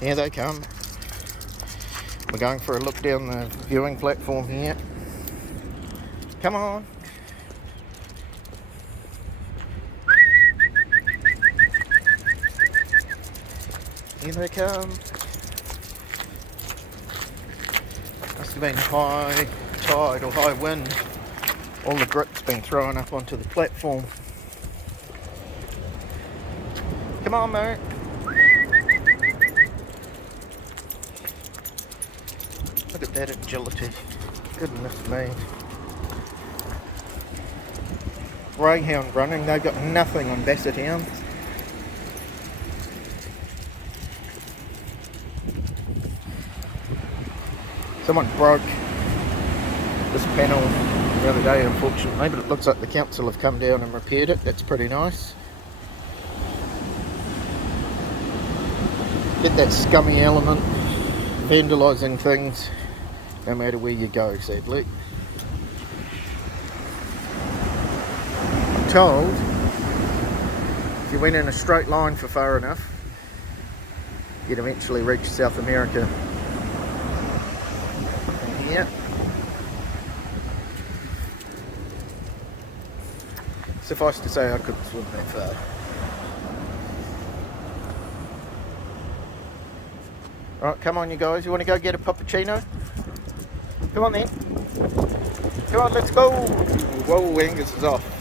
Here they come. We're going for a look down the viewing platform here. Come on. Here they come. Must have been high tide or high wind. All the grit's been thrown up onto the platform. Come on, mate. Look at that agility. Goodness me. Greyhound running, they've got nothing on Basset hounds. Someone broke this panel the other day, unfortunately, but it looks like the council have come down and repaired it. That's pretty nice. Get that scummy element, vandalising things, no matter where you go, sadly. I'm told if you went in a straight line for far enough, you'd eventually reach South America. And here, suffice to say, I couldn't swim that far. Right, come on you guys, you want to go get a puppuccino? Come on then. Come on, let's go! Whoa, Angus is off.